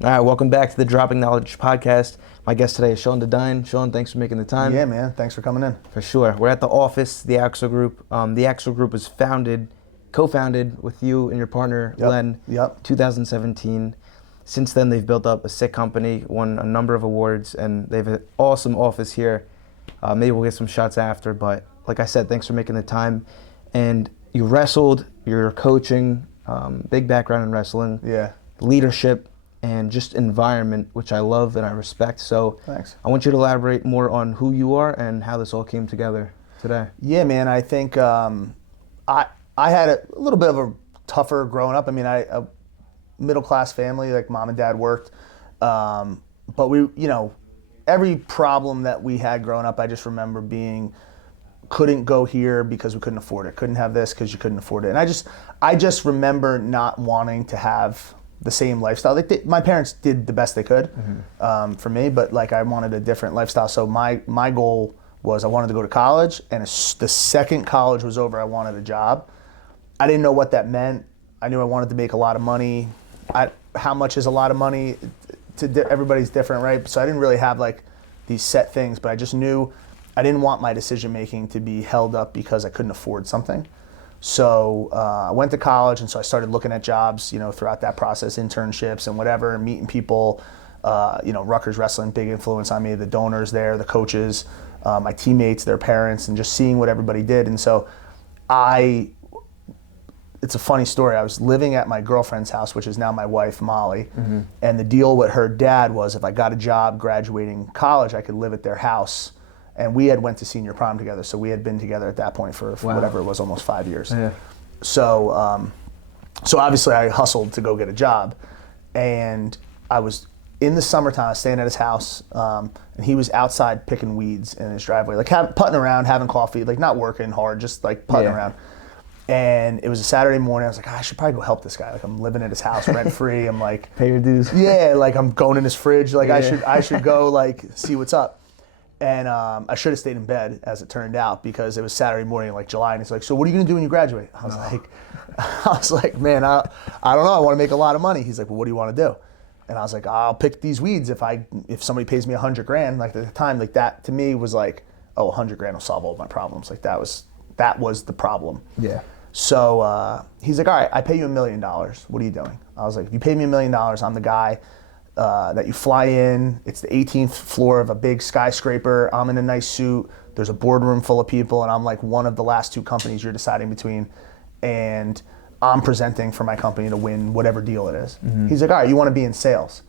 All right, welcome back to the Dropping Knowledge podcast. My guest today is DeDeyn. Sean, thanks for making the time. Yeah, man. Thanks for coming in. For sure. We're at the office, the Axel Group. The Axel Group was co-founded with you and your partner, Len, 2017. Since then, they've built up a sick company, won a number of awards, and they have an awesome office here. Maybe we'll get some shots after, but like I said, thanks for making the time. And you wrestled, you're coaching, big background in wrestling, leadership, and just environment, which I love and I respect. So thanks. I want you to elaborate more on who you are and how this all came together today. Yeah, man. I think I had a little bit of a tougher growing up. I mean, a middle class family, like mom and dad worked, but we, every problem that we had growing up, I just remember couldn't go here because we couldn't afford it. Couldn't have this because you couldn't afford it. And I just remember not wanting to have the same lifestyle. Like my parents did the best they could for me, but like I wanted a different lifestyle. So my goal was I wanted to go to college, and the second college was over, I wanted a job. I didn't know what that meant. I knew I wanted to make a lot of money. How much is a lot of money? Everybody's different, right? So I didn't really have like these set things, but I just knew I didn't want my decision making to be held up because I couldn't afford something. So I went to college, and so I started looking at jobs, throughout that process, internships and whatever, and meeting people. Rutgers wrestling, big influence on me. The donors there, the coaches, my teammates, their parents, and just seeing what everybody did. And so it's a funny story. I was living at my girlfriend's house, which is now my wife, Molly, and the deal with her dad was if I got a job graduating college, I could live at their house. And we had went to senior prom together, so we had been together at that point for whatever it was, almost 5 years. Yeah. So obviously I hustled to go get a job, and I was in the summertime, I was staying at his house, and he was outside picking weeds in his driveway, like putting around, having coffee, like not working hard, just like putting around. And it was a Saturday morning. I was like, I should probably go help this guy. Like I'm living at his house rent free. I'm like, pay your dues. Yeah, like I'm going in his fridge. Like I should go like see what's up. And I should have stayed in bed, as it turned out, because it was Saturday morning, like July, and he's like, so what are you gonna do when you graduate? I was like, man, I don't know. I want to make a lot of money. He's like, well, what do you want to do? And I was like, I'll pick these weeds if somebody pays me $100,000. Like at the time, like that to me was like, oh, $100,000 will solve all of my problems. Like that was the problem. Yeah. So he's like, all right, I pay you $1 million. What are you doing? I was like, if you pay me $1 million, I'm the guy that you fly in. It's the 18th floor of a big skyscraper. I'm in a nice suit. There's a boardroom full of people, and I'm like one of the last two companies you're deciding between. And I'm presenting for my company to win whatever deal it is. He's like, all right, you want to be in sales?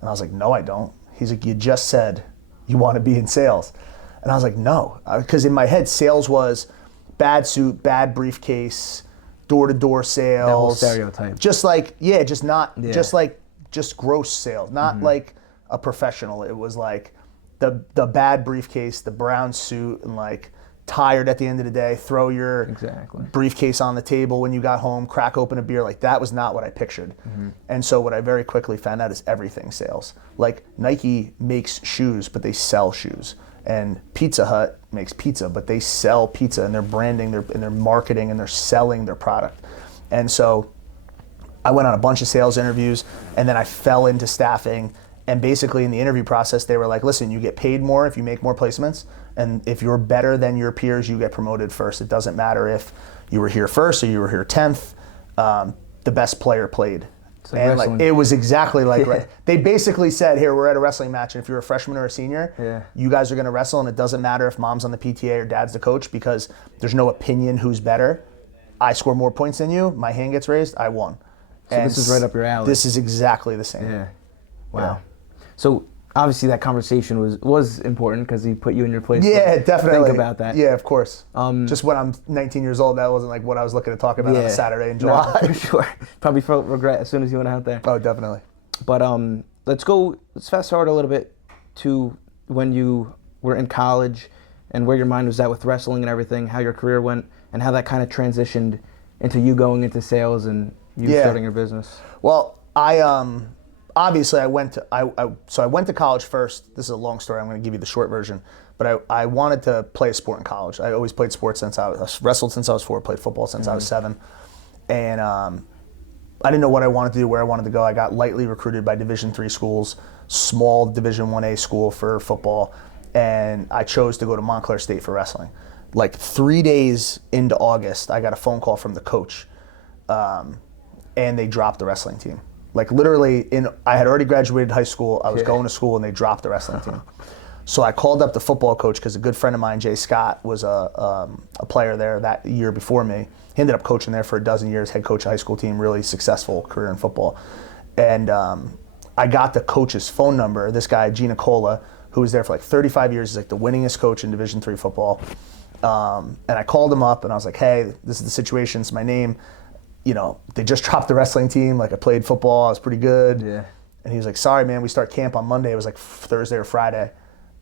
And I was like, no, I don't. He's like, you just said you want to be in sales. And I was like, no. Because in my head, sales was bad suit, bad briefcase, door-to-door sales. That whole stereotype. Just gross sales, not like a professional. It was like the bad briefcase, the brown suit, and like tired at the end of the day, throw your briefcase on the table when you got home, crack open a beer. Like that was not what I pictured. And so what I very quickly found out is everything sales. Like Nike makes shoes, but they sell shoes. And Pizza Hut makes pizza, but they sell pizza, and they're branding, and they're marketing, and they're selling their product. And so I went on a bunch of sales interviews, and then I fell into staffing. And basically in the interview process, they were like, listen, you get paid more if you make more placements. And if you're better than your peers, you get promoted first. It doesn't matter if you were here first or you were here 10th. The best player played. And it was exactly like, right. They basically said, here, we're at a wrestling match, and if you're a freshman or a senior, you guys are going to wrestle, and it doesn't matter if mom's on the PTA or dad's the coach, because there's no opinion who's better. I score more points than you, my hand gets raised, I won. So this is right up your alley. This is exactly the same. Yeah. Wow. Yeah. So obviously that conversation was important because he put you in your place. Yeah, definitely. Think about that. Yeah, of course. Just when I'm 19 years old, that wasn't like what I was looking to talk about on a Saturday in July. No, for sure. Probably felt regret as soon as you went out there. Oh, definitely. But let's fast forward a little bit to when you were in college and where your mind was at with wrestling and everything, how your career went, and how that kind of transitioned into you going into sales and you starting your business. Well, obviously I went to college first. This is a long story. I'm going to give you the short version. But I wanted to play a sport in college. I always played sports since I wrestled since I was 4, played football since I was 7. And I didn't know what I wanted to do, where I wanted to go. I got lightly recruited by Division III schools, small Division 1A school for football, and I chose to go to Montclair State for wrestling. Like 3 days into August, I got a phone call from the coach, and they dropped the wrestling team. Like literally, I had already graduated high school. I was going to school, and they dropped the wrestling team. So I called up the football coach because a good friend of mine, Jay Scott, was a player there that year before me. He ended up coaching there for a dozen years, head coach of high school team, really successful career in football. And I got the coach's phone number, this guy, Gina Cola, who was there for like 35 years. He's like the winningest coach in Division III football. And I called him up, and I was like, hey, this is the situation. It's my name. They just dropped the wrestling team. Like, I played football. I was pretty good. Yeah. And he was like, sorry, man, we start camp on Monday. It was like Thursday or Friday.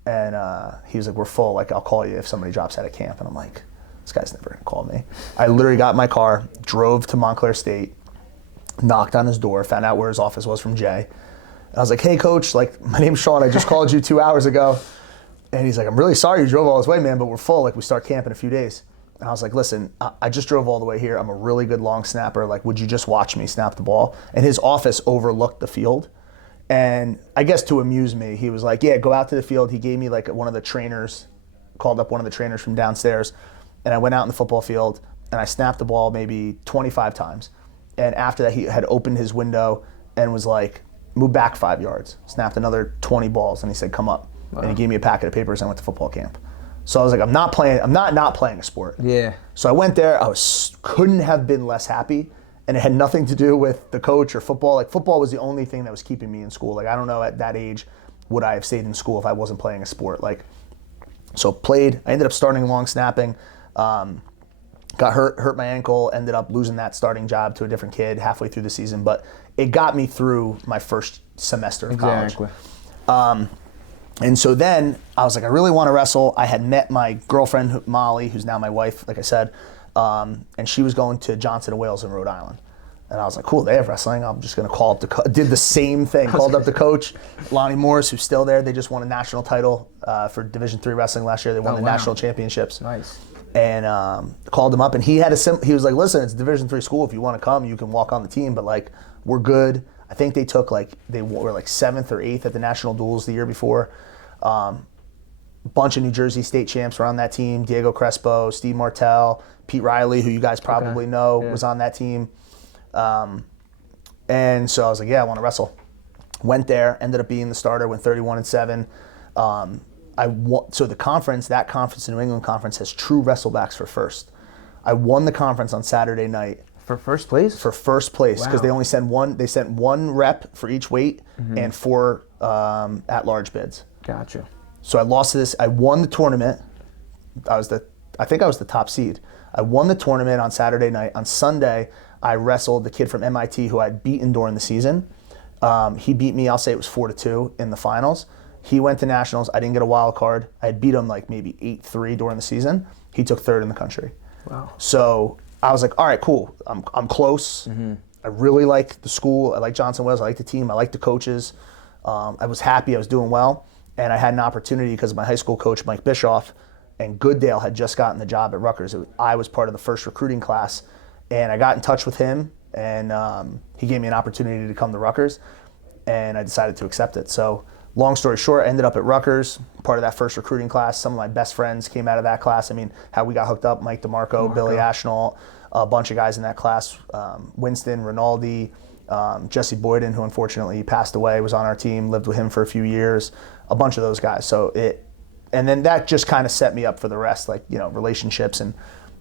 And he was like, we're full. Like, I'll call you if somebody drops out of camp. And I'm like, this guy's never going to call me. I literally got in my car, drove to Montclair State, knocked on his door, found out where his office was from Jay. And I was like, hey, coach, like, my name's Sean. I just called you 2 hours ago. And he's like, I'm really sorry you drove all this way, man, but we're full. Like, we start camp in a few days. And I was like, listen, I just drove all the way here. I'm a really good long snapper. Like, would you just watch me snap the ball? And his office overlooked the field. And I guess to amuse me, he was like, yeah, go out to the field. He gave me like one of the trainers, called up one of the trainers from downstairs. And I went out in the football field, and I snapped the ball maybe 25 times. And after that, he had opened his window and was like, move back 5 yards. Snapped another 20 balls, and he said, come up. Wow. And he gave me a packet of papers, and I went to football camp. So I was like, I'm not playing a sport. Yeah. So I went there. Couldn't have been less happy. And it had nothing to do with the coach or football. Like, football was the only thing that was keeping me in school. Like, I don't know, at that age, would I have stayed in school if I wasn't playing a sport? Like, so played. I ended up starting long snapping. Got hurt my ankle, ended up losing that starting job to a different kid halfway through the season. But it got me through my first semester of college. Exactly. And so then I was like, I really want to wrestle. I had met my girlfriend, Molly, who's now my wife, like I said, and she was going to Johnson & Wales in Rhode Island. And I was like, cool, they have wrestling. I'm just going to call up did the same thing. Called up the coach, Lonnie Morris, who's still there. They just won a national title for Division III wrestling last year. They won the national championships. Nice. And called him up, and he was like, listen, it's a Division III school. If you want to come, you can walk on the team, but like, we're good. I think they were like 7th or 8th at the national duels the year before. Bunch of New Jersey state champs were on that team. Diego Crespo, Steve Martell, Pete Riley, who you guys probably know, was on that team. And so I was like, yeah, I want to wrestle. Went there, ended up being the starter, went 31-7. So that conference, the New England Conference, has true wrestlebacks for first. I won the conference on Saturday night. For first place? For first place, because they only sent one. They sent one rep for each weight and 4 at-large bids. Gotcha. So I lost to this. I won the tournament. I think I was the top seed. I won the tournament on Saturday night. On Sunday, I wrestled the kid from MIT who I'd beaten during the season. He beat me, I'll say it was 4-2 in the finals. He went to nationals. I didn't get a wild card. I had beat him like maybe 8-3 during the season. He took 3rd in the country. Wow. So I was like, all right, cool. I'm close. I really like the school. I like Johnson Wales. I like the team. I like the coaches. I was happy. I was doing well. And I had an opportunity because of my high school coach, Mike Bischoff, and Gooddale had just gotten the job at Rutgers. I was part of the first recruiting class, and I got in touch with him, and he gave me an opportunity to come to Rutgers, and I decided to accept it. So long story short, I ended up at Rutgers, part of that first recruiting class. Some of my best friends came out of that class. I mean, how we got hooked up, Mike DeMarco, Billy Ashnault, a bunch of guys in that class, Winston, Rinaldi, Jesse Boyden, who unfortunately passed away, was on our team, lived with him for a few years, a bunch of those guys. And then that just kind of set me up for the rest, like, relationships and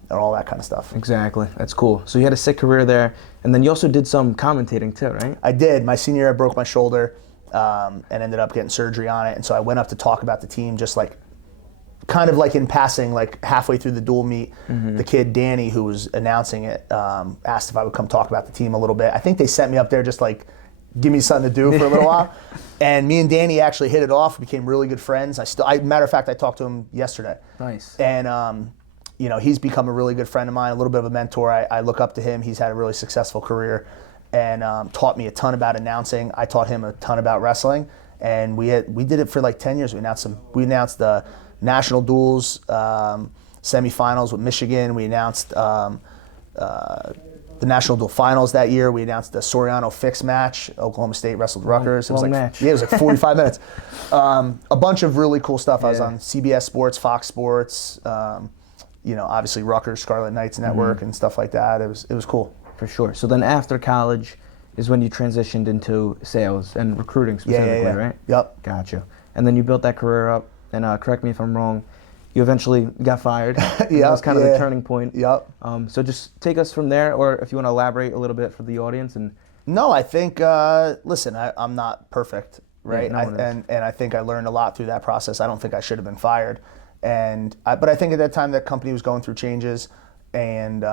all that kind of stuff. Exactly. That's cool. So you had a sick career there, and then you also did some commentating too, right? I did. My senior year, I broke my shoulder and ended up getting surgery on it. And so I went up to talk about the team, just like, kind of like in passing, like halfway through the dual meet, the kid Danny, who was announcing it, asked if I would come talk about the team a little bit. I think they sent me up there just like, give me something to do for a little while. And me and Danny actually hit it off, became really good friends. Matter of fact, I talked to him yesterday. Nice. And he's become a really good friend of mine, a little bit of a mentor. I look up to him. He's had a really successful career and taught me a ton about announcing. I taught him a ton about wrestling. And we did it for like 10 years. We announced the national duels semifinals with Michigan. We announced the National Dual Finals that year. We announced the Soriano Fix match. Oklahoma State wrestled Rutgers. It was long like match. Yeah, it was like 45 minutes. A bunch of really cool stuff. I was on CBS Sports, Fox Sports. Obviously Rutgers, Scarlet Knights Network, and stuff like that. It was cool. For sure. So then after college is when you transitioned into sales and recruiting specifically, right? Yep. Gotcha. And then you built that career up, and correct me if I'm wrong, you eventually got fired. That was kind of the turning point. Yep. So just take us from there, or if you want to elaborate a little bit for the audience. And No, I think, listen, I'm not perfect, right? Yeah, no one is. And I think I learned a lot through that process. I don't think I should have been fired. But I think at that time that company was going through changes, and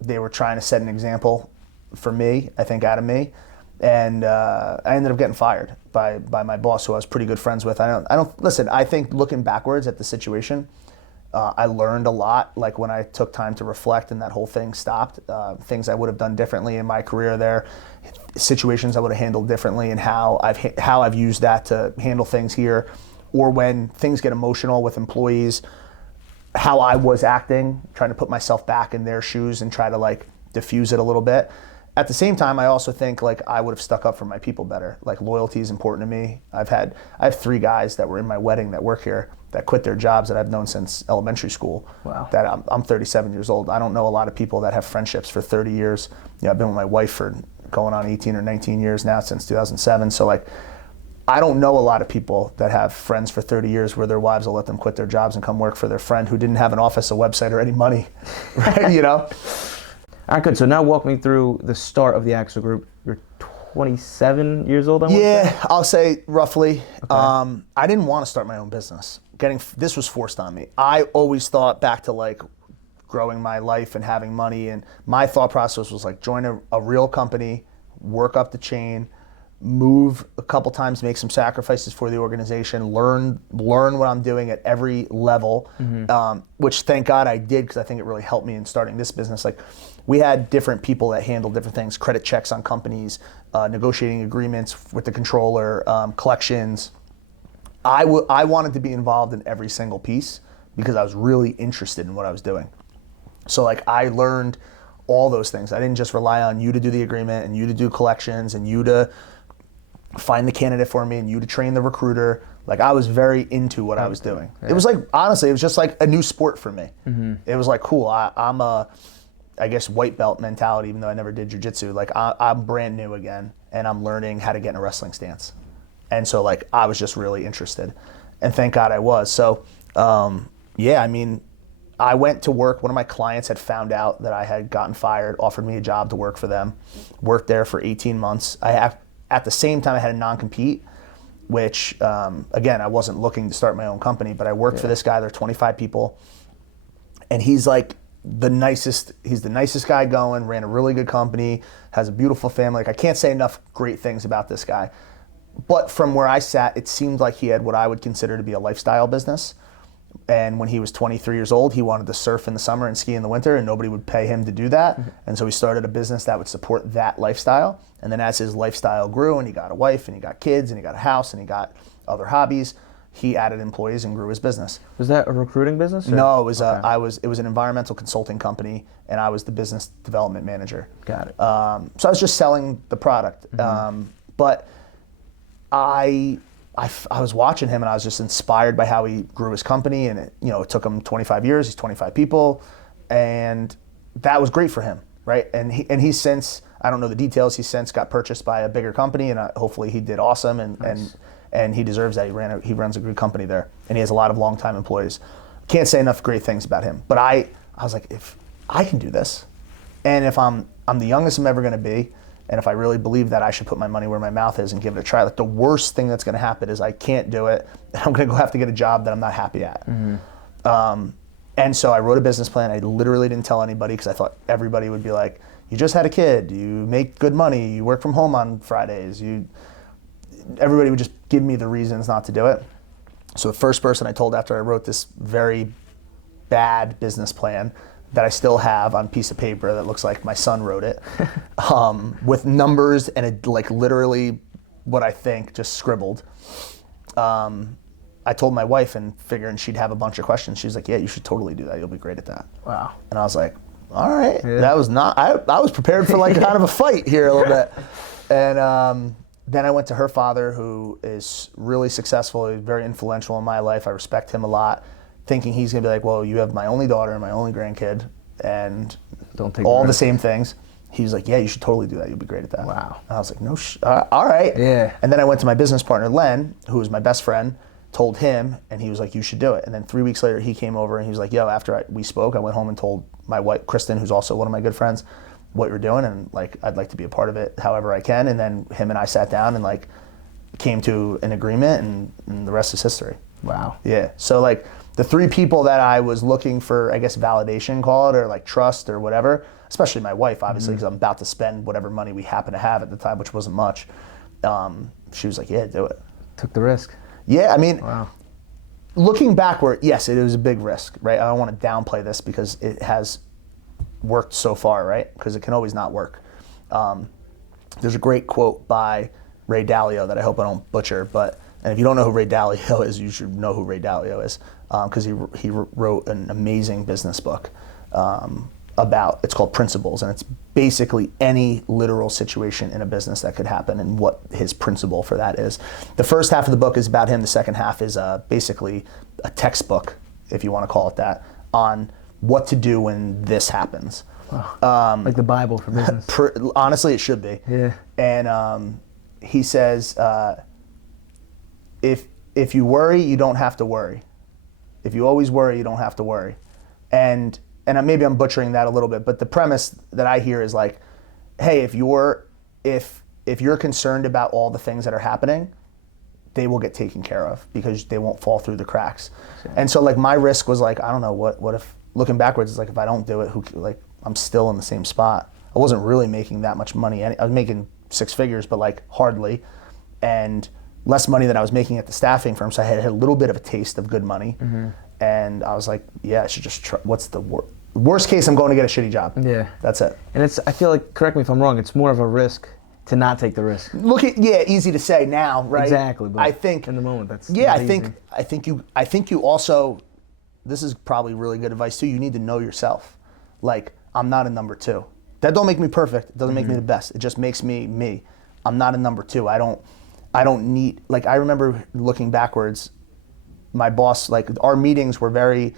they were trying to set an example for me, I think, out of me. And I ended up getting fired by my boss, who I was pretty good friends with. Listen, I think looking backwards at the situation, I learned a lot, like when I took time to reflect and that whole thing stopped. Things I would have done differently in my career there, situations I would have handled differently, and how I've used that to handle things here, or when things get emotional with employees, how I was acting, trying to put myself back in their shoes and try to like diffuse it a little bit. At the same time, I also think like I would have stuck up for my people better. Like loyalty is important to me. I have 3 guys that were in my wedding that work here that quit their jobs that I've known since elementary school. Wow. That I'm 37 years old. I don't know a lot of people that have friendships for 30 years. I've been with my wife for going on 18 or 19 years now, since 2007. So like, I don't know a lot of people that have friends for 30 years where their wives will let them quit their jobs and come work for their friend who didn't have an office, a website, or any money, right? All right, good. So now walk me through the start of the Axel Group. You're 27 years old, I want to say? Yeah, I'll say roughly. Okay. I didn't want to start my own business. This was forced on me. I always thought back to like growing my life and having money, and my thought process was like join a real company, work up the chain, move a couple times, make some sacrifices for the organization, learn what I'm doing at every level, which thank God I did, because I think it really helped me in starting this business. Like, we had different people that handled different things, credit checks on companies, negotiating agreements with the controller, collections. I wanted to be involved in every single piece because I was really interested in what I was doing. So like, I learned all those things. I didn't just rely on you to do the agreement and you to do collections and you to find the candidate for me and you to train the recruiter. Like, I was very into what I was doing. Yeah. It was like, honestly, it was just like a new sport for me. It was like, cool, I'm a, I guess, white belt mentality, even though I never did jiu-jitsu. Like, I'm brand new again, and I'm learning how to get in a wrestling stance. And so like, I was just really interested, and thank God I was. So yeah, I mean, I went to work. One of my clients had found out that I had gotten fired, offered me a job to work for them, worked there for 18 months. At the same time, I had a non-compete, which, again, I wasn't looking to start my own company, but I worked for this guy. There are 25 people, and he's like he's the nicest guy going, ran a really good company, has a beautiful family. Like, I can't say enough great things about this guy. But from where I sat, it seemed like he had what I would consider to be a lifestyle business. And when he was 23 years old, he wanted to surf in the summer and ski in the winter, and nobody would pay him to do that. And so he started a business that would support that lifestyle. And then as his lifestyle grew, and he got a wife, and he got kids, and he got a house, and he got other hobbies, he added employees and grew his business. Was that a recruiting business? Or? No, it was it was an environmental consulting company, and I was the business development manager. Got it. So I was just selling the product. But I was watching him, and I was just inspired by how he grew his company, and it took him 25 years. He's 25 people, and that was great for him, right? And he's since, I don't know the details, he's since got purchased by a bigger company, and hopefully he did awesome, and he deserves that. He runs a good company there, and he has a lot of longtime employees. Can't say enough great things about him. But I was like, if I can do this, and if I'm the youngest I'm ever going to be, and if I really believe that, I should put my money where my mouth is and give it a try. Like, the worst thing that's going to happen is I can't do it, and I'm going to go have to get a job that I'm not happy at. And so I wrote a business plan. I literally didn't tell anybody, because I thought everybody would be like, you just had a kid, you make good money, you work from home on Fridays. Everybody would just give me the reasons not to do it. So the first person I told after I wrote this very bad business plan that I still have on a piece of paper that looks like my son wrote it, with numbers and it, like, literally what I think just scribbled. I told my wife, and figuring she'd have a bunch of questions. She's like, yeah, you should totally do that. You'll be great at that. Wow. And I was like, all right. Yeah. That was not, I was prepared for like kind of a fight here a little bit. And then I went to her father, who is really successful. He's very influential in my life. I respect him a lot, thinking he's going to be like, well, you have my only daughter and my only grandkid, and don't take all the same things. He was like, yeah, you should totally do that. You'll be great at that. Wow. And I was like, no, all right. Yeah. And then I went to my business partner, Len, who was my best friend, told him, and he was like, you should do it. And then 3 weeks later, he came over and he was like, yo, after we spoke, I went home and told my wife, Kristen, who's also one of my good friends, what you're doing, and like, I'd like to be a part of it however I can. And then him and I sat down and like came to an agreement, and the rest is history. Wow. Yeah. So like the 3 people that I was looking for, I guess, validation, call it, or like trust or whatever, especially my wife, obviously, because I'm about to spend whatever money we happen to have at the time, which wasn't much. She was like, yeah, do it. Took the risk. Yeah, I mean, wow. Looking backward, yes, it was a big risk, right? I don't want to downplay this because it has worked so far, right? Because it can always not work. There's a great quote by Ray Dalio that I hope I don't butcher, and if you don't know who Ray Dalio is, you should know who Ray Dalio is, because he wrote an amazing business book it's called Principles, and it's basically any literal situation in a business that could happen and what his principle for that is. The first half of the book is about him. The second half is basically a textbook, if you want to call it that, on what to do when this happens. Wow. Like the Bible for business. Honestly, it should be. Yeah. And he says, if you worry, you don't have to worry. If you always worry, you don't have to worry. And maybe I'm butchering that a little bit, but the premise that I hear is like, hey, if you're concerned about all the things that are happening, they will get taken care of because they won't fall through the cracks. Sure. And so like my risk was like, I don't know, what if, looking backwards, it's like if I don't do it, I'm still in the same spot. I wasn't really making that much money. I was making 6 figures, but like hardly, and less money than I was making at the staffing firm. So I had a little bit of a taste of good money. Mm-hmm. And I was like, yeah, I should just try. What's the worst case? I'm going to get a shitty job. Yeah. That's it. And I feel like, correct me if I'm wrong, it's more of a risk to not take the risk. Easy to say now, right? Exactly. But I think in the moment, that's I think you also, this is probably really good advice too. You need to know yourself. Like, I'm not a number 2. That don't make me perfect. It doesn't make me the best. It just makes me me. I'm not a number 2. I don't need, like, I remember looking backwards, my boss, like, our meetings were very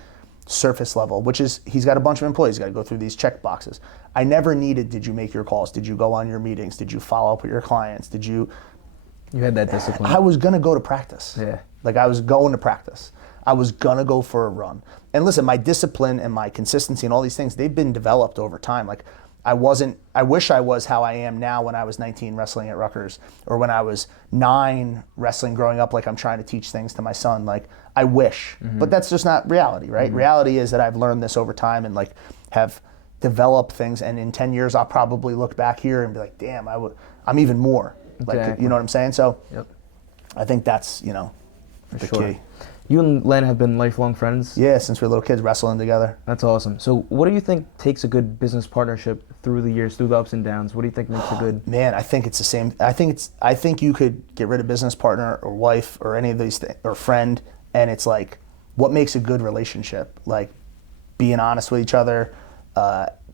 surface level, which is, he's got a bunch of employees, got to go through these check boxes. I never needed, did you make your calls? Did you go on your meetings? Did you follow up with your clients? You had that discipline. I was going to go to practice. Yeah. Like, I was going to practice. I was going to go for a run. And listen, my discipline and my consistency and all these things, they've been developed over time. Like, I wish I was how I am now when I was 19 wrestling at Rutgers, or when I was 9 wrestling growing up, like I'm trying to teach things to my son. Like, I wish, but that's just not reality, right? Mm-hmm. Reality is that I've learned this over time and like have developed things. And in 10 years, I'll probably look back here and be like, damn, I'm even more. Exactly. Like, you know what I'm saying? So yep. I think that's, the key. You and Len have been lifelong friends? Yeah, since we were little kids wrestling together. That's awesome. So what do you think takes a good business partnership through the years, through the ups and downs? What do you think makes a good... Man, I think it's the same. I think you could get rid of business partner or wife or any of these things, or friend, and it's like, what makes a good relationship? Like, being honest with each other,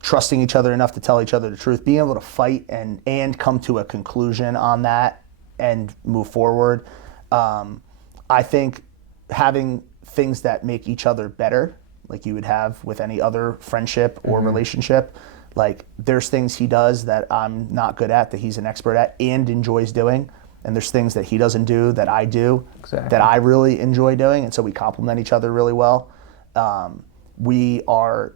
trusting each other enough to tell each other the truth, being able to fight and come to a conclusion on that and move forward. I think having things that make each other better, like you would have with any other friendship or relationship. Like, there's things he does that I'm not good at, that he's an expert at and enjoys doing. And there's things that he doesn't do that I do, that I really enjoy doing. And so we complement each other really well. We are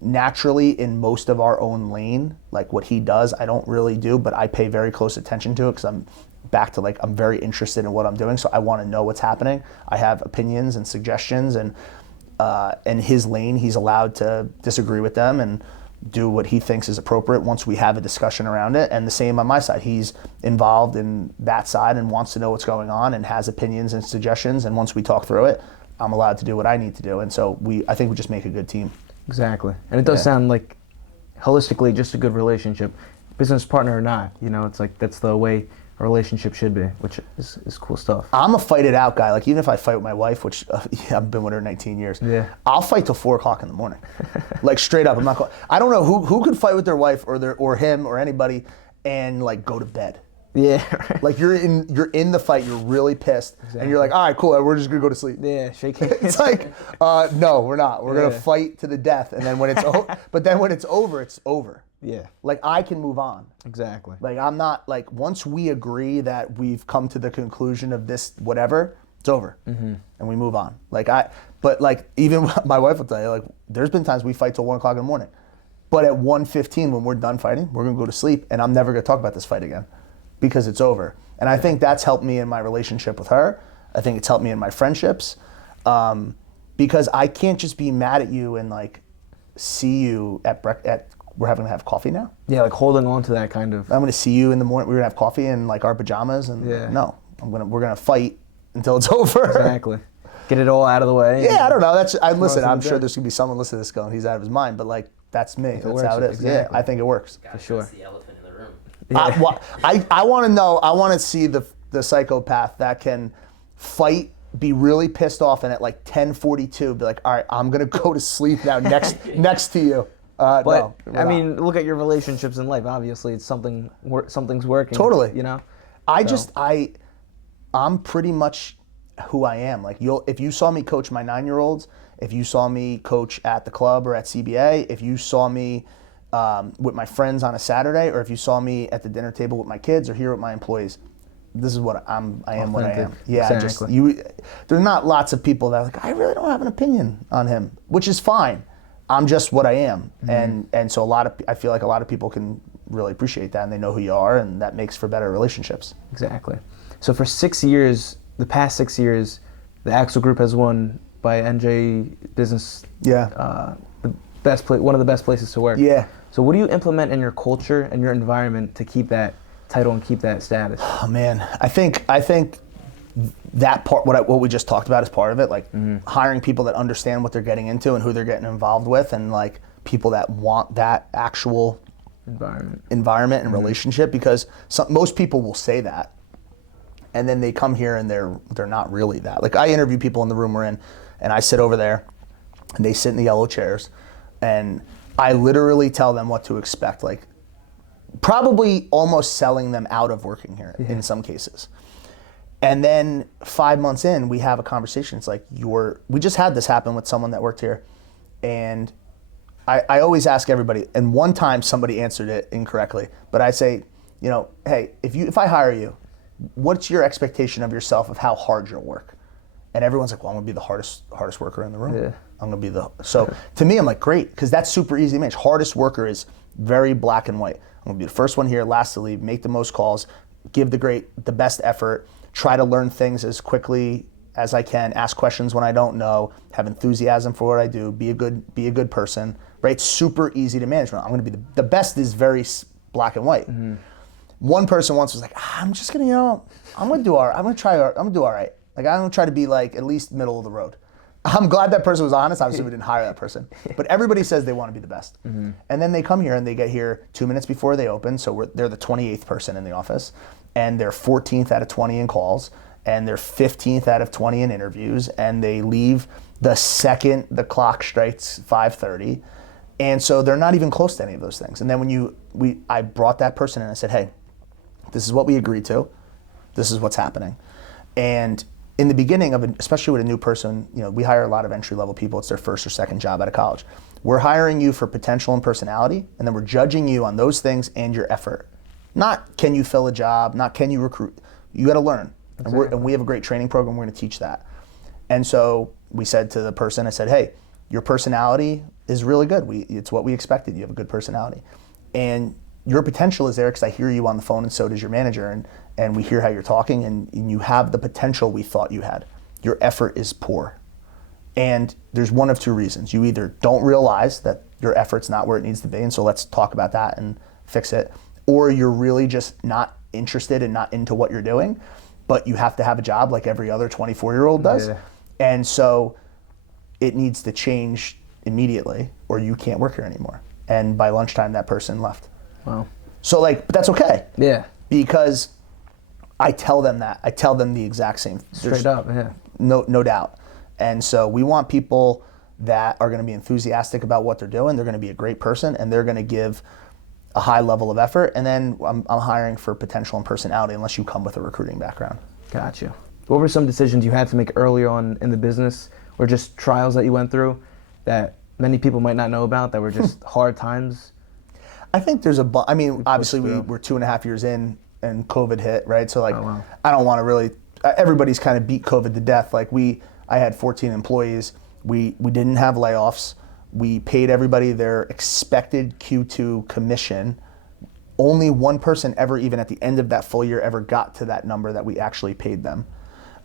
naturally in most of our own lane. Like, what he does, I don't really do, but I pay very close attention to it because I'm very interested in what I'm doing, so I want to know what's happening. I have opinions and suggestions, and in his lane, he's allowed to disagree with them and do what he thinks is appropriate once we have a discussion around it. And the same on my side. He's involved in that side and wants to know what's going on and has opinions and suggestions, and once we talk through it, I'm allowed to do what I need to do. And so I think we just make a good team. Exactly. And it does sound like, holistically, just a good relationship. Business partner or not, it's like, that's the way a relationship should be, which is cool stuff. I'm a fight it out guy. Like even if I fight with my wife, which I've been with her 19 years, I'll fight till 4 o'clock in the morning. Like straight up, I don't know who could fight with their wife or him or anybody and like go to bed. Yeah. Like you're in the fight, you're really pissed, and you're like, all right, cool, we're just gonna go to sleep. Yeah, shake hands. It's like, no, we're not. We're gonna fight to the death, and then when it's but then when it's over, it's over. Yeah. Like I can move on. Exactly. Like I'm not like once we agree that we've come to the conclusion of this whatever, it's over, and we move on. But like even my wife will tell you, like there's been times we fight till 1 o'clock in the morning, but at 1:15 when we're done fighting, we're gonna go to sleep, and I'm never gonna talk about this fight again, because it's over. And I think that's helped me in my relationship with her. I think it's helped me in my friendships, because I can't just be mad at you and like see you at we're having to have coffee now. Yeah, like holding on to that kind of. I'm going to see you in the morning. We're going to have coffee in like our pajamas, and no, we're going to fight until it's over. Exactly. Get it all out of the way. Yeah, I don't know. Listen. I'm sure there's going to be someone listening to this going, he's out of his mind. But like, that's me. That's how it is. Exactly. Yeah, I think it works. For sure. That's the elephant in the room. Yeah. I want to know. I want to see the psychopath that can fight, be really pissed off, and at like 10:42 be like, all right, I'm going to go to sleep now next to you. But no, I mean, look at your relationships in life. Obviously, it's something's working. Totally. You know. I'm pretty much who I am. Like if you saw me coach my 9-year-olds, if you saw me coach at the club or at CBA, if you saw me with my friends on a Saturday, or if you saw me at the dinner table with my kids or here with my employees, this is what I am. What I am. Yeah, exactly. There's not lots of people that are like, I really don't have an opinion on him, which is fine. I'm just what I am, and so I feel like a lot of people can really appreciate that, and they know who you are, and that makes for better relationships. Exactly. So for 6 years, the past 6 years, the Axel Group has won by NJ Business. Yeah. One of the best places to work. Yeah. So what do you implement in your culture and your environment to keep that title and keep that status? Oh man, I think that part, what we just talked about, is part of it. Like hiring people that understand what they're getting into and who they're getting involved with, and like people that want that actual environment and relationship. Because most people will say that, and then they come here and they're not really that. Like I interview people in the room we're in, and I sit over there, and they sit in the yellow chairs, and I literally tell them what to expect. Like probably almost selling them out of working here in some cases. And then 5 months in, we have a conversation. It's like we just had this happen with someone that worked here, and I always ask everybody. And one time somebody answered it incorrectly, but I say, hey, if I hire you, what's your expectation of yourself of how hard you'll work? And everyone's like, well, I'm gonna be the hardest worker in the room. Yeah. I'm gonna be so to me, I'm like, great, because that's super easy to manage. Hardest worker is very black and white. I'm gonna be the first one here, last to leave, make the most calls, give the best effort, try to learn things as quickly as I can, ask questions when I don't know, have enthusiasm for what I do, be a good person, right? Super easy to manage. I'm gonna be the best is very black and white. One person once was like, I'm just gonna, I'm gonna do all right. Like I'm gonna try to be like at least middle of the road. I'm glad that person was honest. Obviously, we didn't hire that person. But everybody says they want to be the best. And then they come here and they get here 2 minutes before they open, so they're the 28th person in the office, and they're 14th out of 20 in calls, and they're 15th out of 20 in interviews, and they leave the second the clock strikes 5:30. And so they're not even close to any of those things. And then I brought that person in and I said, hey, this is what we agreed to. This is what's happening. And in the beginning especially with a new person, we hire a lot of entry-level people. It's their first or second job out of college. We're hiring you for potential and personality, and then we're judging you on those things and your effort. Not can you fill a job, not can you recruit. You got to learn. Exactly. And we have a great training program. We're going to teach that. And so we said to the person, I said, hey, your personality is really good. It's what we expected. You have a good personality. And your potential is there because I hear you on the phone, and so does your manager, and we hear how you're talking, and you have the potential we thought you had. Your effort is poor. And there's one of two reasons. You either don't realize that your effort's not where it needs to be, and so let's talk about that and fix it, or you're really just not interested and not into what you're doing, but you have to have a job like every other 24-year-old does. Yeah. And so it needs to change immediately, or you can't work here anymore. And by lunchtime, that person left. Wow. So but that's okay. Yeah. Because I tell them that. I tell them the exact same. Straight up, yeah. No doubt. And so we want people that are going to be enthusiastic about what they're doing. They're going to be a great person, and they're going to give a high level of effort. And then I'm hiring for potential and personality unless you come with a recruiting background. Gotcha. What were some decisions you had to make early on in the business, or just trials that you went through that many people might not know about, that were just hard times? I think there's obviously we're 2.5 years in and COVID hit, right? So like, I don't want to really, everybody's kind of beat COVID to death. Like I had 14 employees. We didn't have layoffs. We paid everybody their expected Q2 commission. Only one person ever, even at the end of that full year, ever got to that number that we actually paid them.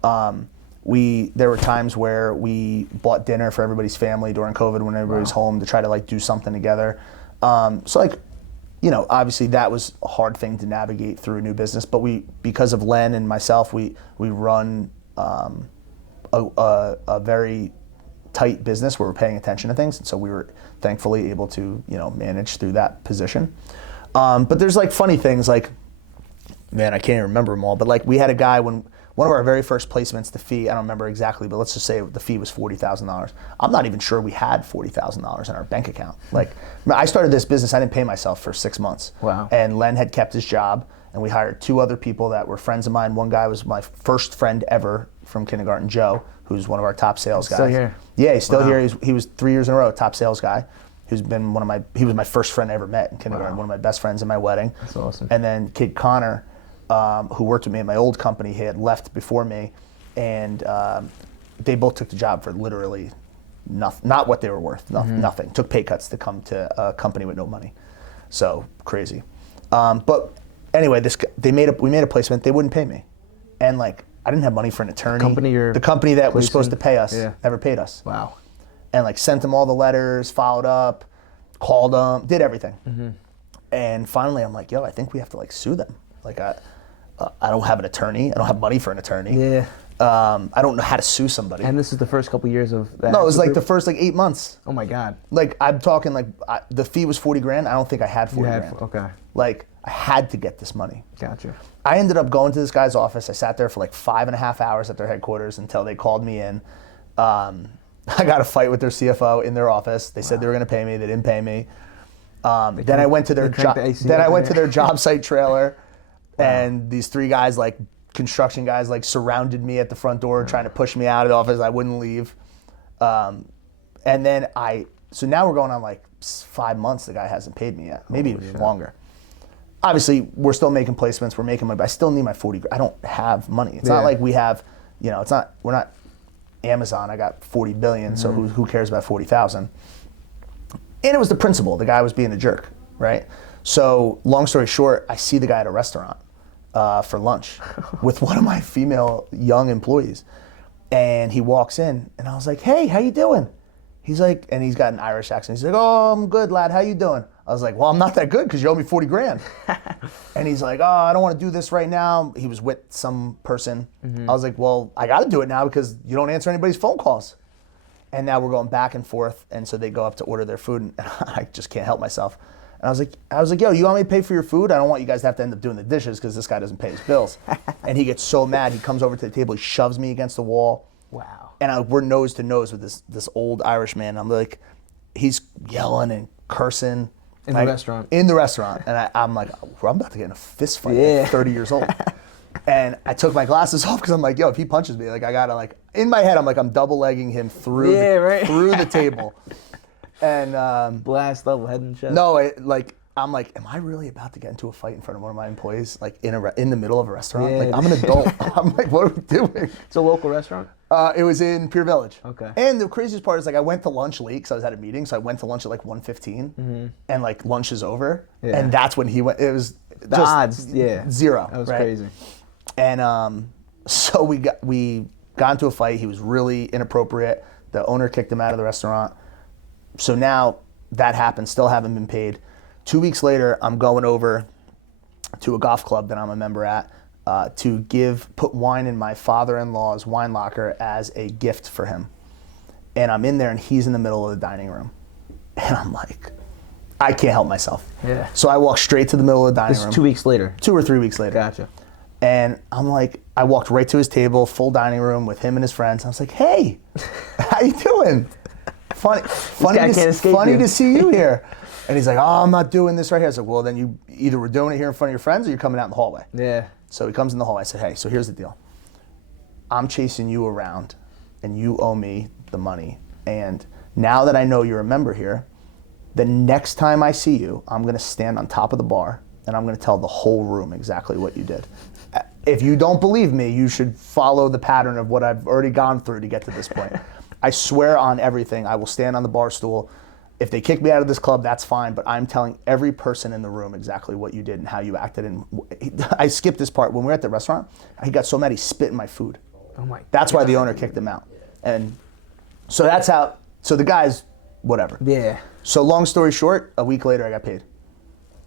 There were times where we bought dinner for everybody's family during COVID when everybody was home to try to like do something together. So like, obviously that was a hard thing to navigate through a new business, but because of Len and myself, we run a very tight business where we're paying attention to things, and so we were thankfully able to manage through that position. But there's like funny things, like, man, I can't even remember them all, but like we had a guy when one of our very first placements, the fee, I don't remember exactly, but let's just say the fee was $40,000. I'm not even sure we had $40,000 in our bank account. Like, I started this business, I didn't pay myself for 6 months. Wow. And Len had kept his job, and we hired 2 other people that were friends of mine. One guy was my first friend ever from kindergarten, Joe, who's one of our top sales guys. Still here? Yeah, he's still here. He was 3 years in a row, top sales guy. He was my first friend I ever met in kindergarten, one of my best friends in my wedding. That's awesome. And then kid Connor, who worked with me at my old company, he had left before me, and they both took the job for literally nothing, not what they were worth, nothing. Took pay cuts to come to a company with no money. So crazy. But anyway, we made a placement. They wouldn't pay me, and like I didn't have money for an attorney. The company that was supposed to pay us never paid us. Wow. And like sent them all the letters, followed up, called them, did everything. And finally, I'm like, yo, I think we have to like sue them. Like I don't have an attorney. I don't have money for an attorney. Yeah. I don't know how to sue somebody. And this is the first couple years of that? No, it was like the first like 8 months. Oh my God. Like I'm talking like the fee was $40,000. I don't think I had $40,000. Okay. Like I had to get this money. Gotcha. I ended up going to this guy's office. I sat there for like 5.5 hours at their headquarters until they called me in. I got a fight with their CFO in their office. They said they were going to pay me. They didn't pay me. Then I went to their job site trailer, and these 3 guys, like construction guys, like surrounded me at the front door, trying to push me out of the office. I wouldn't leave. And then so now we're going on like 5 months. The guy hasn't paid me yet, maybe even longer. Obviously, we're still making placements. We're making money, but I still need my $40,000. I don't have money. It's not like we have, we're not Amazon. I got 40 billion, so who cares about 40,000? And it was the principal. The guy was being a jerk, right? So long story short, I see the guy at a restaurant for lunch with one of my female young employees, and he walks in, and I was like, "Hey, how you doing?" He's like, and he's got an Irish accent. He's like, "Oh, I'm good, lad. How you doing?" I was like, "Well, I'm not that good because you owe me $40,000." And he's like, "Oh, I don't want to do this right now." He was with some person. I was like, "Well, I got to do it now because you don't answer anybody's phone calls." And now we're going back and forth. And so they go up to order their food, and I just can't help myself. And I was like, "Yo, you want me to pay for your food? I don't want you guys to have to end up doing the dishes because this guy doesn't pay his bills." And he gets so mad. He comes over to the table. He shoves me against the wall. Wow. And we're nose to nose with this old Irish man. I'm like, he's yelling and cursing. In the restaurant. In the restaurant. And I'm like, I'm about to get in a fist fight at 30 years old. And I took my glasses off because I'm like, yo, if he punches me, like I gotta like, in my head, I'm like, I'm double legging him through the table. And blast level head and chest. No, I'm like, am I really about to get into a fight in front of one of my employees, like in the middle of a restaurant? Like I'm an adult. I'm like, what are we doing? It's a local restaurant? It was in Pier Village. Okay. And the craziest part is like I went to lunch late because I was at a meeting, so I went to lunch at like 1:15, and like lunch is over, and that's when he went. It was the odds, zero. That was crazy. And so we got into a fight. He was really inappropriate. The owner kicked him out of the restaurant. So now that happened. Still haven't been paid. 2 weeks later, I'm going over to a golf club that I'm a member at to put wine in my father-in-law's wine locker as a gift for him. And I'm in there, and he's in the middle of the dining room. And I'm like, I can't help myself. Yeah. So I walk straight to the middle of the dining room. This is 2 weeks later? 2 or 3 weeks later. Gotcha. And I'm like, I walked right to his table, full dining room with him and his friends. I was like, hey, how you doing? Funny to see you here. And he's like, oh, I'm not doing this right here. I was like, well, then you either were doing it here in front of your friends or you're coming out in the hallway. Yeah. So he comes in the hallway. I said, hey, so here's the deal. I'm chasing you around and you owe me the money. And now that I know you're a member here, the next time I see you, I'm going to stand on top of the bar and I'm going to tell the whole room exactly what you did. If you don't believe me, you should follow the pattern of what I've already gone through to get to this point. I swear on everything, I will stand on the bar stool. If they kick me out of this club, that's fine, but I'm telling every person in the room exactly what you did and how you acted. And I skipped this part. When we were at the restaurant, he got so mad he spit in my food. Oh my! That's why the owner kicked him out. And so that's how, so the guy's whatever. Yeah. So long story short, a week later I got paid.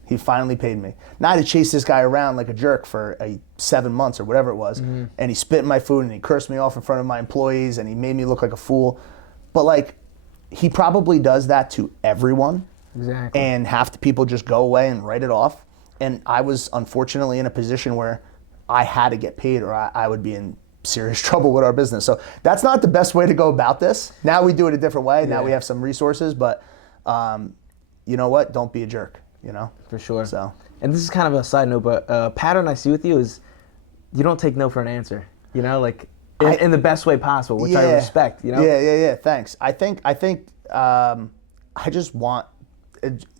He finally paid me. Now I had to chase this guy around like a jerk for 7 months or whatever it was. Mm-hmm. And he spit in my food and he cursed me off in front of my employees and he made me look like a fool. But like, he probably does that to everyone. Exactly. And half the people just go away and write it off. And I was unfortunately in a position where I had to get paid or I would be in serious trouble with our business. So that's not the best way to go about this. Now we do it a different way. Now we have some resources, but you know what? Don't be a jerk, you know? For sure. So. And this is kind of a side note, but a pattern I see with you is you don't take no for an answer, you know? Like in the best way possible, which I respect, you know? Yeah. Thanks. I think I just want,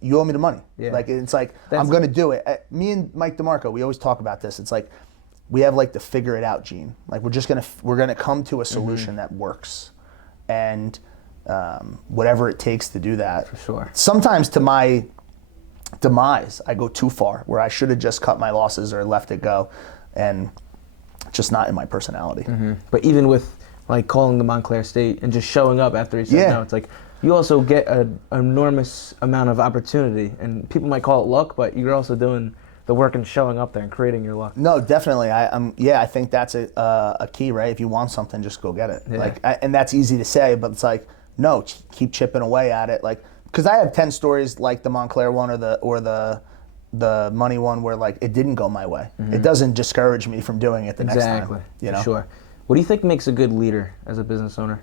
you owe me the money. Yeah. Like, it's like, I'm going to do it. Me and Mike DeMarco, we always talk about this. It's like, we have like the figure it out gene. Like we're gonna come to a solution that works, and whatever it takes to do that. For sure. Sometimes to my demise, I go too far where I should have just cut my losses or left it go, and just not in my personality. Mm-hmm. But even with like calling the Montclair State and just showing up after he said no, it's like you also get an enormous amount of opportunity, and people might call it luck, but you're also doing the work and showing up there and creating your luck. No, definitely. I think that's a key, right? If you want something, just go get it. Yeah. And that's easy to say, but it's like, no, keep chipping away at it. Like, because I have 10 stories like the Montclair one or the money one where like it didn't go my way. Mm-hmm. It doesn't discourage me from doing it the next time. You know? Sure. What do you think makes a good leader as a business owner?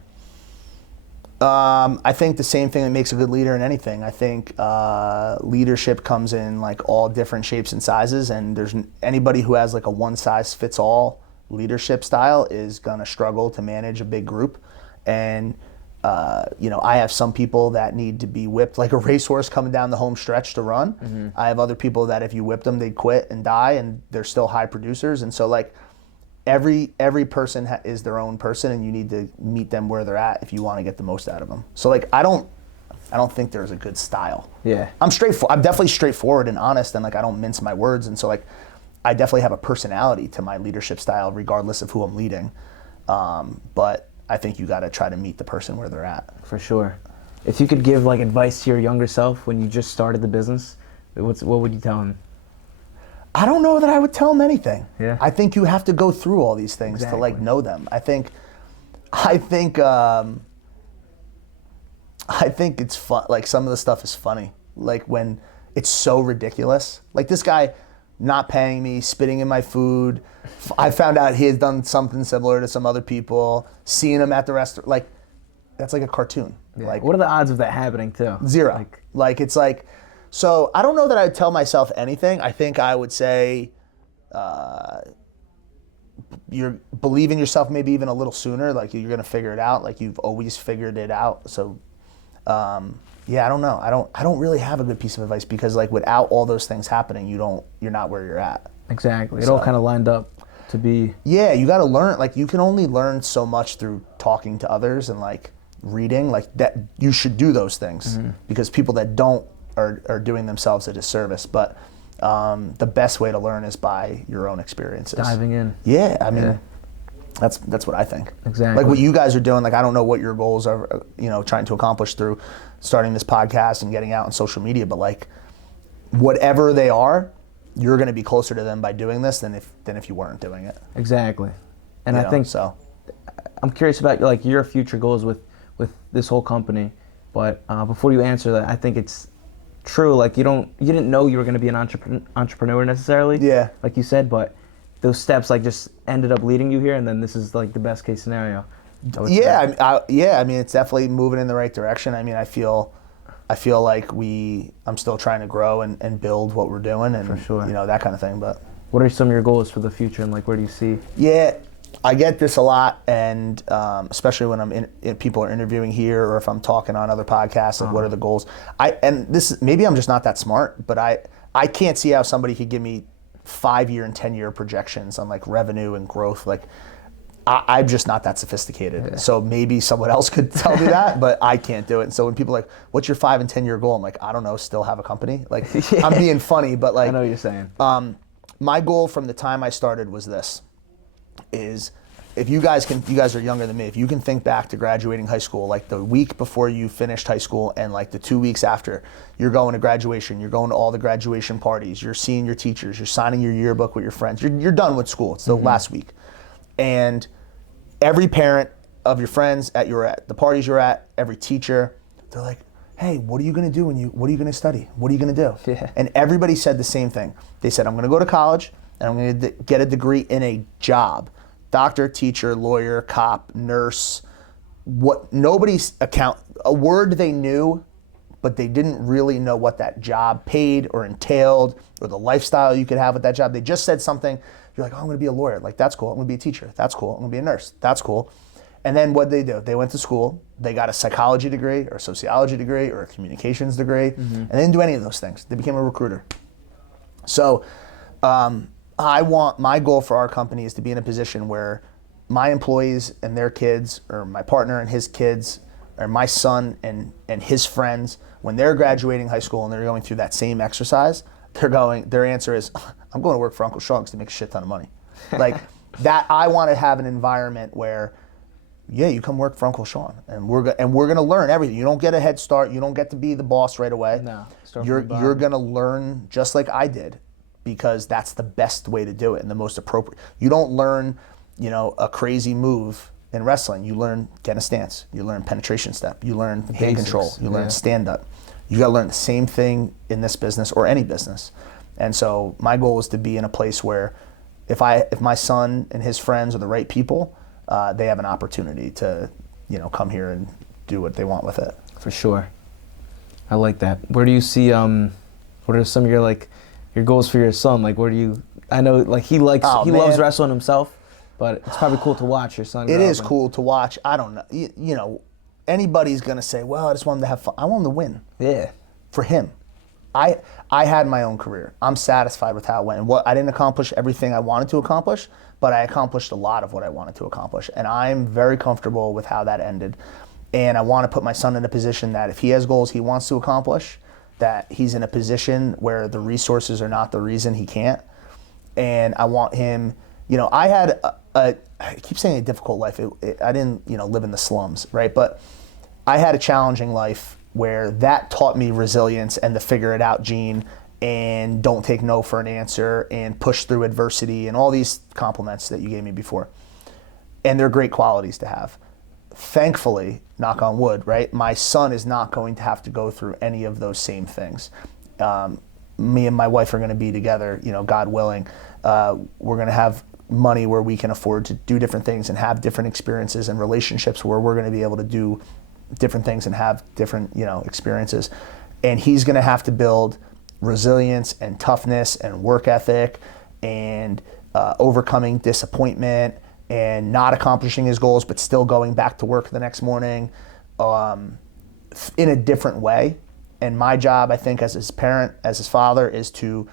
I think the same thing that makes a good leader in anything. I think leadership comes in like all different shapes and sizes, and there's anybody who has like a one-size-fits-all leadership style is gonna struggle to manage a big group. And I have some people that need to be whipped like a racehorse coming down the home stretch to run. Mm-hmm. I have other people that if you whip them, they quit and die, and they're still high producers. And so like, every person is their own person, and you need to meet them where they're at if you want to get the most out of them. So like, I don't think there's a good style. Yeah. I'm definitely straightforward and honest, and like I don't mince my words, and so like I definitely have a personality to my leadership style regardless of who I'm leading. But I think you got to try to meet the person where they're at. For sure. If you could give like advice to your younger self when you just started the business, what would you tell him? I don't know that I would tell them anything. Yeah. I think you have to go through all these things to like know them. I think it's fun. Like some of the stuff is funny. Like when it's so ridiculous. Like this guy not paying me, spitting in my food. I found out he had done something similar to some other people. Seeing him at the restaurant, like that's like a cartoon. Yeah. Like what are the odds of that happening too? Zero. Like it's like. So I don't know that I would tell myself anything. I think I would say you're believe in yourself maybe even a little sooner. Like you're gonna figure it out. Like you've always figured it out. So I don't know. I don't really have a good piece of advice because like without all those things happening, you're not where you're at. Exactly. It all kind of lined up to be. Yeah, you got to learn. Like you can only learn so much through talking to others and like reading. Like that, you should do those things because people that don't are doing themselves a disservice. But the best way to learn is by your own experiences. Diving in. Yeah, I mean, that's what I think. Exactly. Like what you guys are doing, like I don't know what your goals are, trying to accomplish through starting this podcast and getting out on social media, but like whatever they are, you're going to be closer to them by doing this than if you weren't doing it. Exactly. And I think so. I'm curious about like your future goals with this whole company, but before you answer that, I think it's true. Like you didn't know you were going to be an entrepreneur necessarily. Yeah. Like you said, but those steps like just ended up leading you here, and then this is like the best case scenario. Yeah, I mean, it's definitely moving in the right direction. I mean, I feel like I'm still trying to grow and build what we're doing, and For sure. That kind of thing. But what are some of your goals for the future, and like where do you see? Yeah, I get this a lot, and especially when people are interviewing here, or if I'm talking on other podcasts, like what are the goals? Maybe I'm just not that smart, but I can't see how somebody could give me 5-year and 10-year projections on like revenue and growth. Like I'm just not that sophisticated. Yeah. So maybe someone else could tell me that, but I can't do it. And so when people are like, what's your 5 and 10-year goal? I'm like, I don't know, still have a company. Like yeah. I'm being funny, but like, I know what you're saying. My goal from the time I started was this, is if you guys are younger than me, if you can think back to graduating high school, like the week before you finished high school and like the 2 weeks after, you're going to graduation, you're going to all the graduation parties, you're seeing your teachers, you're signing your yearbook with your friends, you're done with school, it's the last week. And every parent of your friends at the parties you're at, every teacher, they're like, hey, what are you gonna do what are you gonna study? What are you gonna do? Yeah. And everybody said the same thing. They said, I'm gonna go to college and I'm gonna get a degree in a job. Doctor, teacher, lawyer, cop, nurse, a word they knew, but they didn't really know what that job paid or entailed or the lifestyle you could have with that job. They just said something, you're like, oh, I'm gonna be a lawyer. Like, that's cool. I'm gonna be a teacher. That's cool. I'm gonna be a nurse. That's cool. And then what did they do? They went to school, they got a psychology degree or a sociology degree or a communications degree, and they didn't do any of those things. They became a recruiter. So my goal for our company is to be in a position where my employees and their kids, or my partner and his kids, or my son and his friends, when they're graduating high school and they're going through that same exercise, their answer is, I'm going to work for Uncle Sean to make a shit ton of money. Like that, I want to have an environment where, yeah, you come work for Uncle Sean, and we're going to learn everything. You don't get a head start. You don't get to be the boss right away. No, you're going to learn just like I did, because that's the best way to do it and the most appropriate. You don't learn, a crazy move in wrestling. You learn get in a stance. You learn penetration step. You learn hand control. You learn stand up. You got to learn the same thing in this business or any business. And so my goal is to be in a place where if my son and his friends are the right people, they have an opportunity to, come here and do what they want with it. For sure. I like that. Where do you see, what are some of your goals for your son? Like, I know like he loves wrestling himself, but it's probably cool to watch your son. It is cool to watch. I don't know, anybody's gonna say, well, I just want him to have fun. I want him to win. Yeah. For him. I had my own career. I'm satisfied with how it went. And I didn't accomplish everything I wanted to accomplish, but I accomplished a lot of what I wanted to accomplish. And I'm very comfortable with how that ended. And I want to put my son in a position that if he has goals he wants to accomplish, that he's in a position where the resources are not the reason he can't. And I want him, I had I keep saying a difficult life. I didn't, live in the slums, right? But I had a challenging life where that taught me resilience and the figure it out gene, and don't take no for an answer, and push through adversity, and all these compliments that you gave me before. And they're great qualities to have. Thankfully, knock on wood, right? My son is not going to have to go through any of those same things. Me and my wife are going to be together, God willing. We're going to have money where we can afford to do different things and have different experiences, and relationships where we're going to be able to do different things and have different, experiences. And he's going to have to build resilience and toughness and work ethic and overcoming disappointment and not accomplishing his goals but still going back to work the next morning in a different way. And my job, I think, as his parent, as his father, is to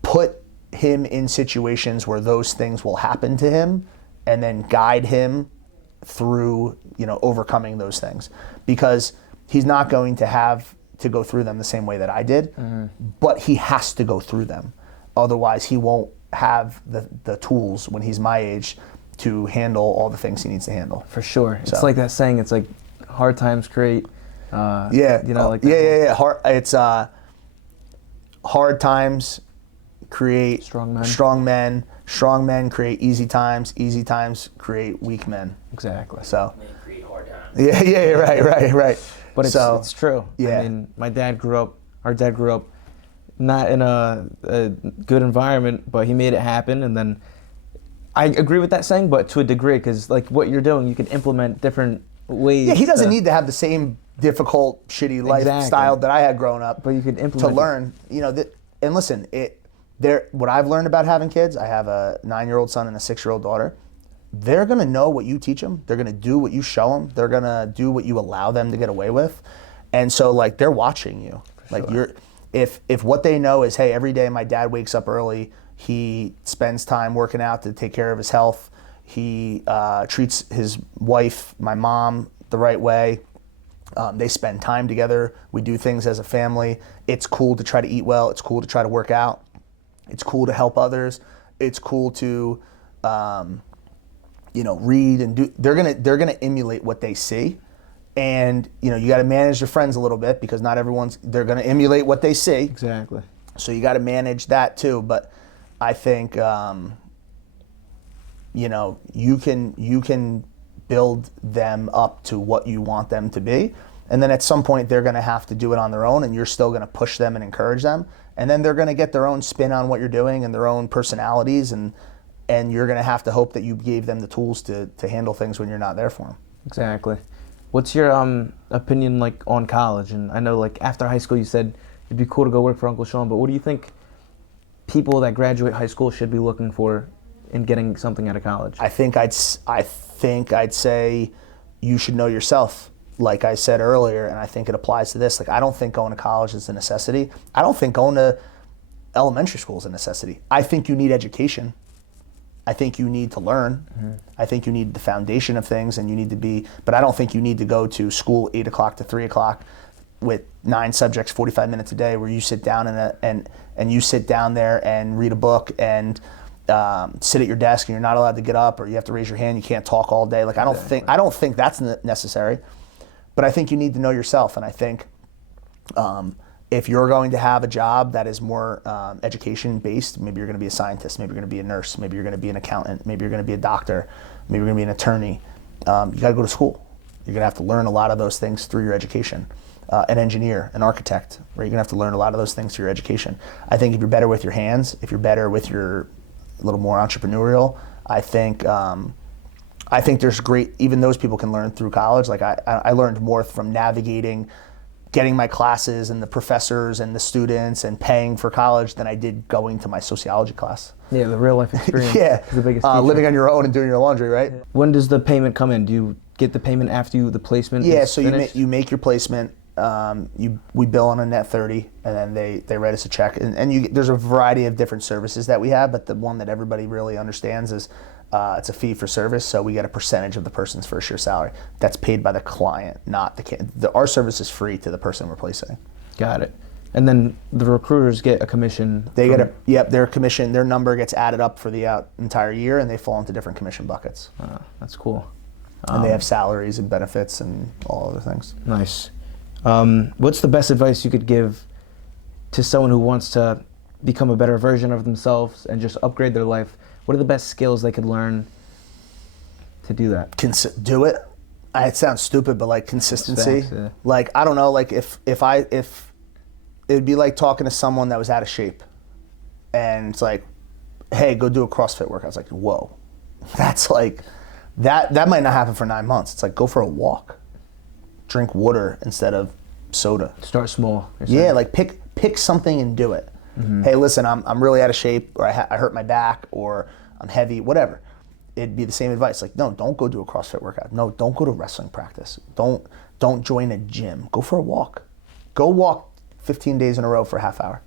put him in situations where those things will happen to him, and then guide him through, overcoming those things. Because he's not going to have to go through them the same way that I did, but he has to go through them. Otherwise, he won't have the tools when he's my age to handle all the things he needs to handle. For sure. It's like that saying, it's like hard times create, Hard times create strong men. Strong men create easy times create weak men. Exactly. So Men create hard times. right. But it's true. Yeah. I mean, our dad grew up not in a good environment, but he made it happen. And then I agree with that saying, but to a degree, because like what you're doing, you can implement different ways. Yeah, he doesn't need to have the same difficult, shitty lifestyle that I had growing up. But you could implement to learn. You know, and listen, what I've learned about having kids, I have a 9-year-old son and a 6-year-old daughter. They're gonna know what you teach them. They're gonna do what you show them. They're gonna do what you allow them to get away with. And so, like, they're watching you. Like, if what they know is, hey, every day my dad wakes up early, he spends time working out to take care of his health. He treats his wife, my mom, the right way. They spend time together. We do things as a family. It's cool to try to eat well. It's cool to try to work out. It's cool to help others. It's cool to, read and do. They're gonna emulate what they see, and you got to manage your friends a little bit because not everyone's. They're gonna emulate what they see. Exactly. So you got to manage that too. But I think you can build them up to what you want them to be. And then at some point they're going to have to do it on their own, and you're still going to push them and encourage them. And then they're going to get their own spin on what you're doing and their own personalities, and you're going to have to hope that you gave them the tools to handle things when you're not there for them. Exactly. What's your opinion like on college? And I know like after high school you said it'd be cool to go work for Uncle Sean, but what do you think people that graduate high school should be looking for in getting something out of college? I think I'd say you should know yourself, like I said earlier, and I think it applies to this. Like, I don't think going to college is a necessity. I don't think going to elementary school is a necessity. I think you need education. I think you need to learn. Mm-hmm. I think you need the foundation of things, and you need to be, but I don't think you need to go to school 8 o'clock to 3 o'clock with 9 subjects, 45 minutes a day, where you sit down and you sit down there and read a book and sit at your desk and you're not allowed to get up, or you have to raise your hand. You can't talk all day. Like, I don't think that's necessary, but I think you need to know yourself. And I think if you're going to have a job that is more education based, maybe you're going to be a scientist, maybe you're going to be a nurse, maybe you're going to be an accountant, maybe you're going to be a doctor, maybe you're going to be an attorney. You got to go to school. You're going to have to learn a lot of those things through your education. An engineer, an architect, right? You're gonna have to learn a lot of those things through your education. I think if you're better with your hands, if you're better with your a little more entrepreneurial, I think there's great, even those people can learn through college. Like I learned more from navigating, getting my classes and the professors and the students and paying for college than I did going to my sociology class. Yeah, the real life experience. Yeah, is the biggest living on your own and doing your laundry, right? When does the payment come in? Do you get the payment after the placement? Yeah, is so you make your placement. We bill on a net 30, and then they write us a check. And there's a variety of different services that we have, but the one that everybody really understands is it's a fee for service. So we get a percentage of the person's first year salary. That's paid by the client, not our service is free to the person we're placing. Got it. And then the recruiters get a commission. Their commission, their number gets added up for the entire year, and they fall into different commission buckets. That's cool. And they have salaries and benefits and all other things. Nice. What's the best advice you could give to someone who wants to become a better version of themselves and just upgrade their life? What are the best skills they could learn to do that? Do it. It sounds stupid, but like consistency. Facts, yeah. Like, I don't know, like if it would be like talking to someone that was out of shape, and it's like, hey, go do a CrossFit workout. It's like, whoa, that's like that might not happen for 9 months. It's like, go for a walk. Drink water instead of soda. Start small. Yeah, like pick something and do it. Mm-hmm. Hey, listen, I'm really out of shape, or I hurt my back, or I'm heavy, whatever. It'd be the same advice. Like, no, don't go do a CrossFit workout. No, don't go to wrestling practice. Don't join a gym. Go for a walk. Go walk 15 days in a row for a half hour.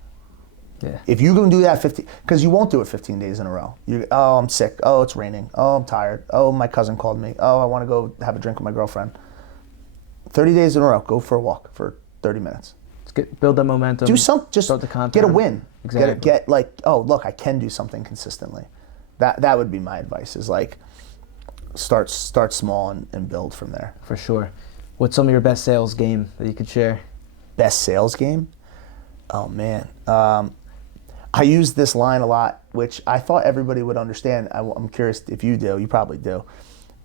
Yeah. If you can do that because you won't do it 15 days in a row. Oh, I'm sick. Oh, it's raining. Oh, I'm tired. Oh, my cousin called me. Oh, I want to go have a drink with my girlfriend. 30 days in a row, go for a walk for 30 minutes. Build that momentum. Do something, just get a win. Exactly. Get like, oh, look, I can do something consistently. That would be my advice, is like, start small and build from there. For sure. What's some of your best sales game that you could share? Best sales game? Oh, man. I use this line a lot, which I thought everybody would understand. I'm curious if you do. You probably do.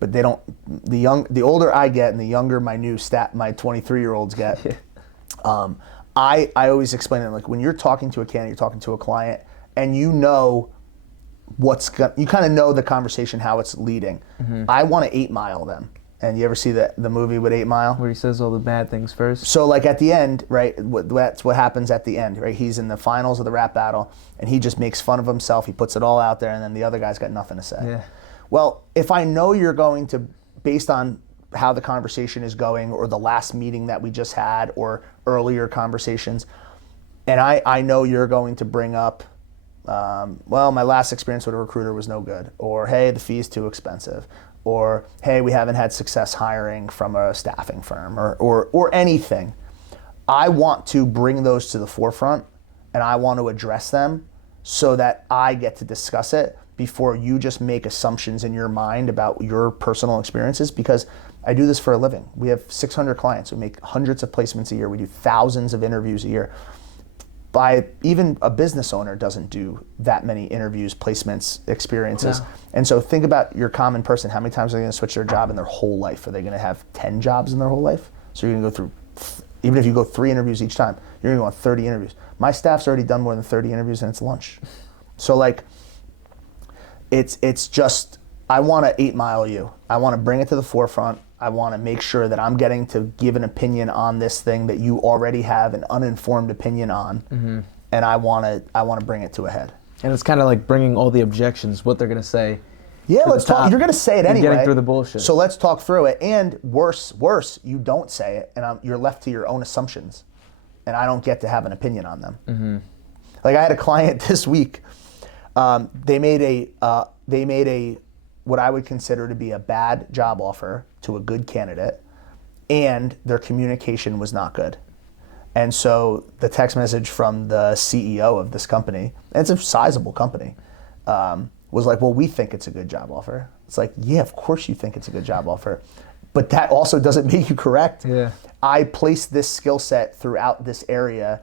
But they don't. The older I get, and the younger my 23-year-olds get, I always explain it like when you're talking to a candidate, you're talking to a client, and you know you kind of know the conversation, how it's leading. I want to 8 Mile them. And you ever see the movie with 8 Mile? Where he says all the bad things first. So like at the end, right, that's what happens at the end, right? He's in the finals of the rap battle, and he just makes fun of himself. He puts it all out there, and then the other guy's got nothing to say. Yeah. Well, if I know you're going to, based on how the conversation is going or the last meeting that we just had or earlier conversations, and I know you're going to bring up, well, my last experience with a recruiter was no good, or hey, the fee's too expensive, or hey, we haven't had success hiring from a staffing firm, or anything. I want to bring those to the forefront, and I want to address them so that I get to discuss it before you just make assumptions in your mind about your personal experiences, because I do this for a living. We have 600 clients. We make hundreds of placements a year. We do thousands of interviews a year. Even a business owner doesn't do that many interviews, placements, experiences. No. And so think about your common person. How many times are they going to switch their job in their whole life? Are they going to have 10 jobs in their whole life? So you're going to go through, even if you go 3 interviews each time, you're going to go on 30 interviews. My staff's already done more than 30 interviews and it's lunch. So like, it's just, I want to 8 Mile you. I want to bring it to the forefront. I want to make sure that I'm getting to give an opinion on this thing that you already have an uninformed opinion on, and I want to bring it to a head. And it's kind of like bringing all the objections, what they're going to say. Yeah, let's talk. You're going to say it anyway. Getting through the bullshit. So let's talk through it. And worse, you don't say it, and you're left to your own assumptions, and I don't get to have an opinion on them. Like I had a client this week. They made a what I would consider to be a bad job offer to a good candidate, and their communication was not good. And so the text message from the CEO of this company, and it's a sizable company, was like, well, we think it's a good job offer. It's like, yeah, of course you think it's a good job offer, but that also doesn't make you correct. Yeah. I placed this skill set throughout this area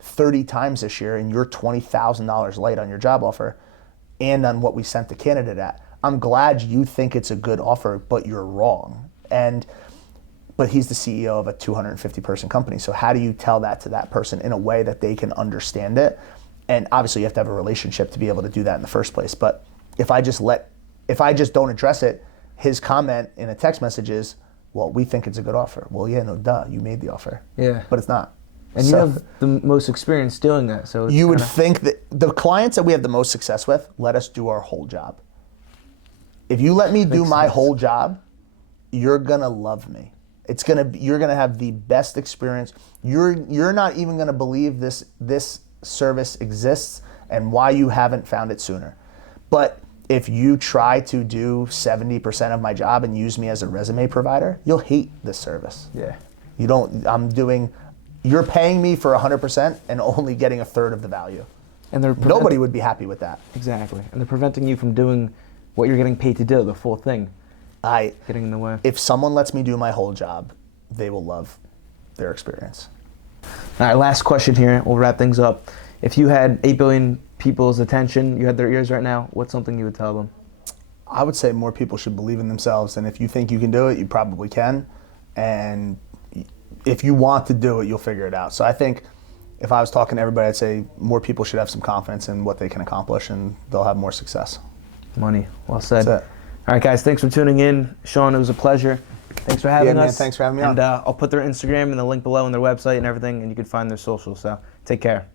30 times this year, and you're $20,000 light on your job offer and on what we sent the candidate at. I'm glad you think it's a good offer, but you're wrong. But he's the CEO of a 250-person company. So how do you tell that to that person in a way that they can understand it? And obviously you have to have a relationship to be able to do that in the first place. But if I just don't address it, his comment in a text message is, well, we think it's a good offer. Well, yeah, no, duh, you made the offer. Yeah. But it's not. And you have the most experience doing that. So you would think that the clients that we have the most success with let us do our whole job. If you let me do my whole job, you're gonna love me. You're gonna have the best experience. You're not even gonna believe this service exists and why you haven't found it sooner. But if you try to do 70% of my job and use me as a resume provider, you'll hate this service. Yeah. You're paying me for 100% and only getting a third of the value. And nobody would be happy with that. Exactly. And they're preventing you from doing what you're getting paid to do, the full thing. Getting in the way. If someone lets me do my whole job, they will love their experience. All right, last question here. We'll wrap things up. If you had 8 billion people's attention, you had their ears right now, what's something you would tell them? I would say more people should believe in themselves, and if you think you can do it, you probably can. And if you want to do it, you'll figure it out. So I think if I was talking to everybody, I'd say more people should have some confidence in what they can accomplish, and they'll have more success. Money. Well said. That's it. All right, guys, thanks for tuning in. Sean, it was a pleasure. Thanks for having us. Man, thanks for having me on. And I'll put their Instagram and the link below and their website and everything, and you can find their socials. So take care.